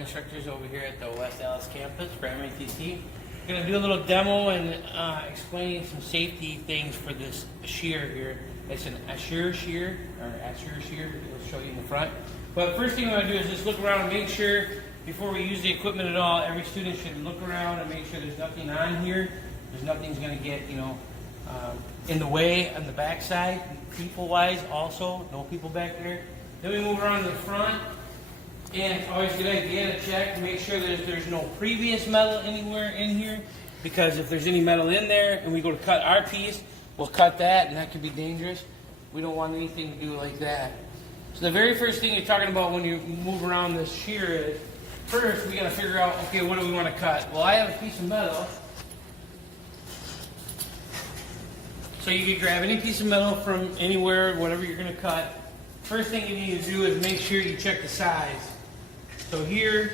Instructors over here at the West Dallas campus for MATC. I'm going to do a little demo and explain some safety things for this shear here. It's an AccurShear, or AccurShear, it'll show you in the front. But first thing we want to do is just look around and make sure, before we use the equipment at all, every student should look around and make sure there's nothing on here. There's nothing's going to get, in the way on the back side, people-wise also, no people back there. Then we move around to the front. And it's always a good idea to check to make sure that there's no previous metal anywhere in here, because if there's any metal in there and we go to cut our piece, we'll cut that, and that could be dangerous. We don't want anything to do like that. So the very first thing you're talking about when you move around this shear is, first we got to figure out, okay, what do we want to cut? Well, I have a piece of metal. So you can grab any piece of metal from anywhere, whatever you're going to cut. First thing you need to do is make sure you check the size. So here,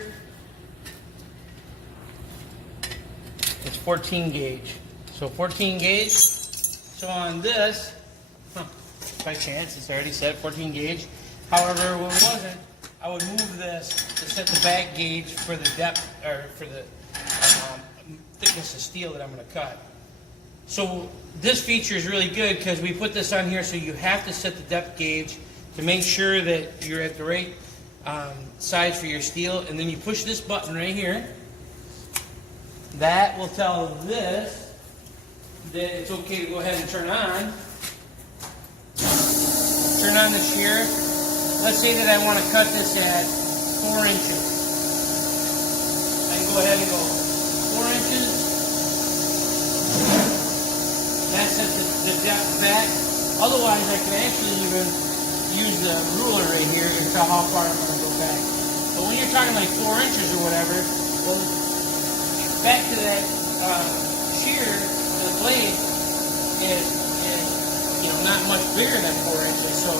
it's 14 gauge. So 14 gauge. So on this, by chance, it's already set 14 gauge. However, when it wasn't, I would move this to set the back gauge for the depth, or for the thickness of steel that I'm going to cut. So this feature is really good because we put this on here, so you have to set the depth gauge to make sure that you're at the right size for your steel, and then you push this button right here. That will tell this that it's okay to go ahead and turn on. Turn on the shear. Let's say that I want to cut this at 4 inches. I can go ahead and go 4 inches. That sets the depth back. Otherwise, I can actually even use the ruler right here and tell how far I'm going to go back. But when you're talking like 4 inches or whatever, well, back to that shear, the blade is not much bigger than 4 inches. So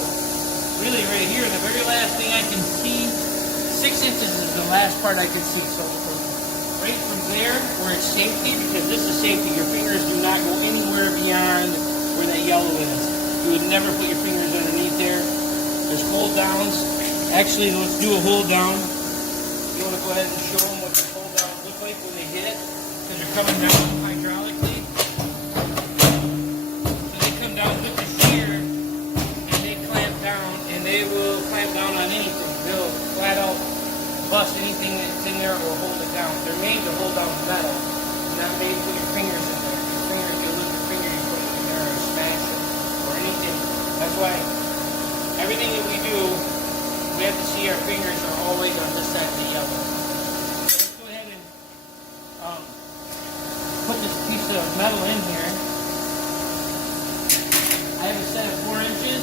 really right here, the very last thing I can see, 6 inches is the last part I can see. So right from there, where it's safety, because this is safety, your fingers do not go anywhere beyond where that yellow is. You would never put your fingers underneath there. There's hold downs. Actually, let's do a hold down. You want to go ahead and show them what the hold downs look like when they hit it, because they're coming down hydraulically. So they come down with the shear, and they clamp down, and they will clamp down on anything. They'll flat out bust anything that's in there or hold it down. They're made to hold down metal, not made to put your fingers in there. Your fingers, you lose your finger, you put it in there or smash it or anything. That's why everything that we do, we have to see our fingers are always on this side of the yellow. So let's go ahead and put this piece of metal in here. I have it set at 4 inches.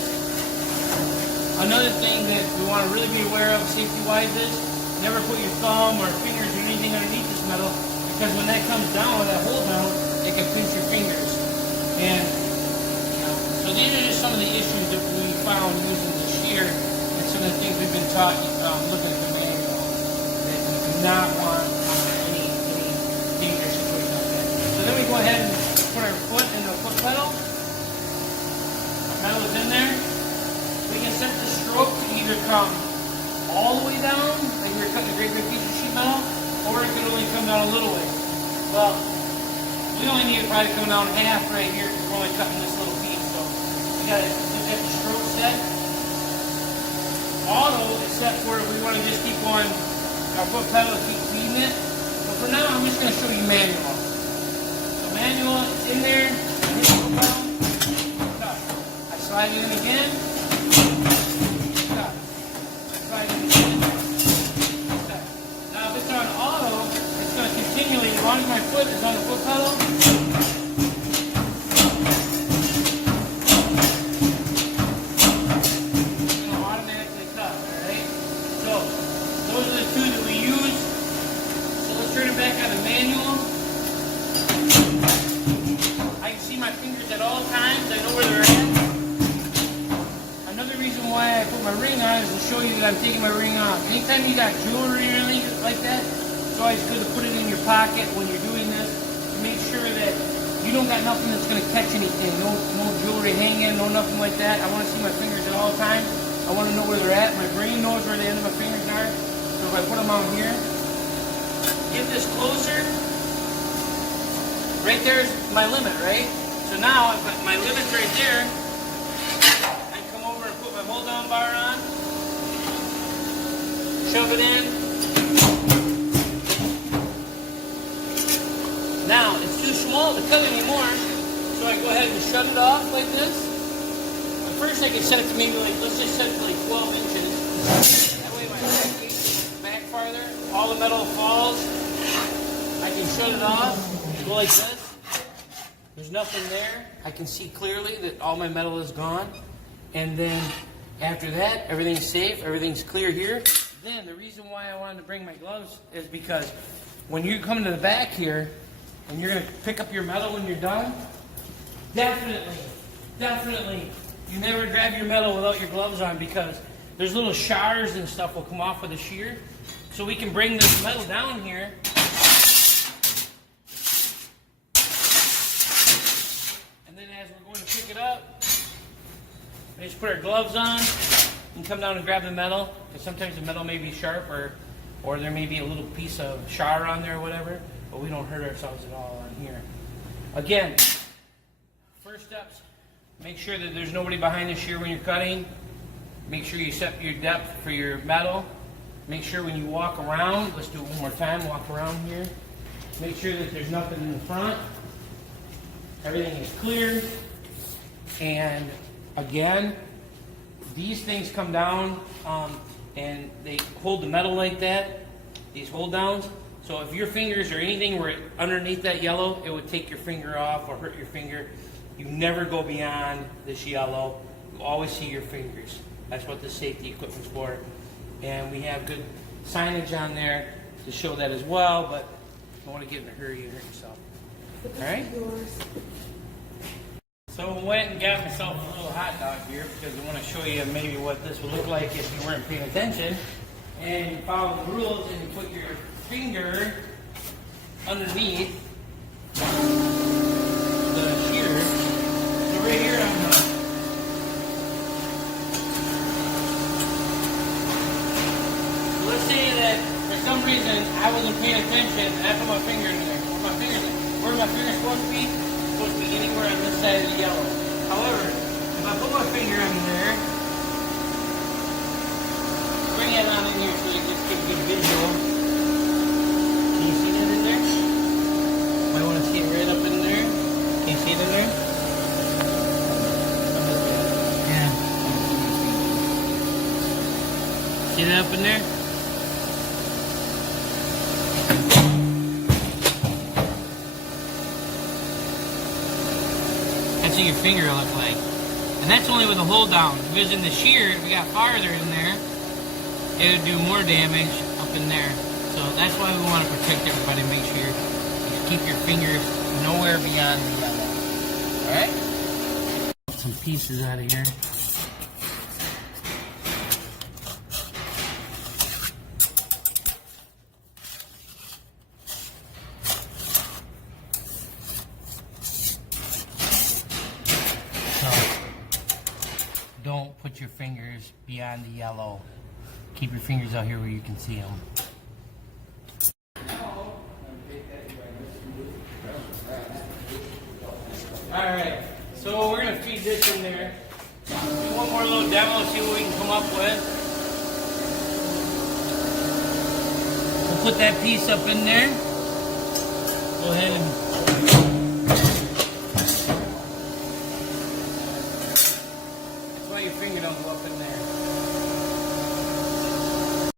Another thing that we want to really be aware of safety-wise is never put your thumb or fingers or anything underneath this metal, because when that comes down with that hold down, it can pinch your fingers. And so these are just some of the issues that we found using the shear, and some of the things we've been taught looking at the manual that you do not want any our foot in the foot pedal. Our pedal is in there. We can set the stroke to either come all the way down, like we were cutting a great big piece of sheet metal, or it can only come down a little way. Well, we only need it probably to come down half right here because we're only cutting this little piece. So we got to get the stroke set. Auto is set for if we want to just keep going our foot pedal, keep feeding it. But for now, I'm just going to show you manual. So manual, it's in there. I hit the foot pedal. Cut. I slide it in again. Cut. I slide it in again. Cut. Now if it's on auto, it's going to continually, as long as my foot is on the foot pedal, back on the manual. I can see my fingers at all times. I know where they're at. Another reason why I put my ring on is to show you that I'm taking my ring off. Anytime you got jewelry or anything like that, it's always good to put it in your pocket when you're doing this to make sure that you don't got nothing that's going to catch anything. No jewelry hanging, no nothing like that. I want to see my fingers at all times. I want to know where they're at. My brain knows where the end of my fingers are. So if I put them on here, get this closer, right there's my limit, right? So now, if my limit's right there, I come over and put my hold down bar on, shove it in. Now, it's too small to cut anymore, so I go ahead and shut it off like this. At first I can set it to maybe like, let's just set it to like 12 inches. That way my back piece back farther, all the metal falls. I can shut it off, go like this. There's nothing there. I can see clearly that all my metal is gone. And then after that, everything's safe, everything's clear here. Then the reason why I wanted to bring my gloves is because when you come to the back here and you're going to pick up your metal when you're done, definitely, you never grab your metal without your gloves on because there's little showers and stuff will come off with the shear. So we can bring this metal down here. As we're going to pick it up, we just put our gloves on and come down and grab the metal, because sometimes the metal may be sharp or there may be a little piece of char on there or whatever, but we don't hurt ourselves at all on here. Again, first steps, make sure that there's nobody behind the shear when you're cutting. Make sure you set your depth for your metal. Make sure when you walk around, let's do it one more time, walk around here. Make sure that there's nothing in the front. Everything is clear, and again, these things come down and they hold the metal like that, these hold downs. So if your fingers or anything were underneath that yellow, it would take your finger off or hurt your finger. You never go beyond this yellow. You always see your fingers. That's what the safety equipment's for. And we have good signage on there to show that as well, but I don't want to get in a hurry and hurt yourself. Alright? So I went and got myself a little hot dog here because I want to show you maybe what this would look like if you weren't paying attention. And you follow the rules and you put your finger underneath the shear. So right here I'm going so let's say that for some reason I wasn't paying attention and I put my finger in there. Where my finger's supposed to be? It's supposed to be anywhere on this side of the yellow. However, if I put my finger in there, bring it on in here so you can get a good visual. Can you see that in there? Might want to see it right up in there. Can you see it in there? Yeah. See that up in there? That's what your finger will look like. And that's only with a hold down. Because in the shear, if we got farther in there, it would do more damage up in there. So that's why we want to protect everybody. Make sure you keep your fingers nowhere beyond the yellow. Alright? Some pieces out of here. put your fingers beyond the yellow. Keep your fingers out here where you can see them. Alright, so we're going to feed this in there. Do one more little demo, see what we can come up with. We'll put that piece up in there. Go ahead and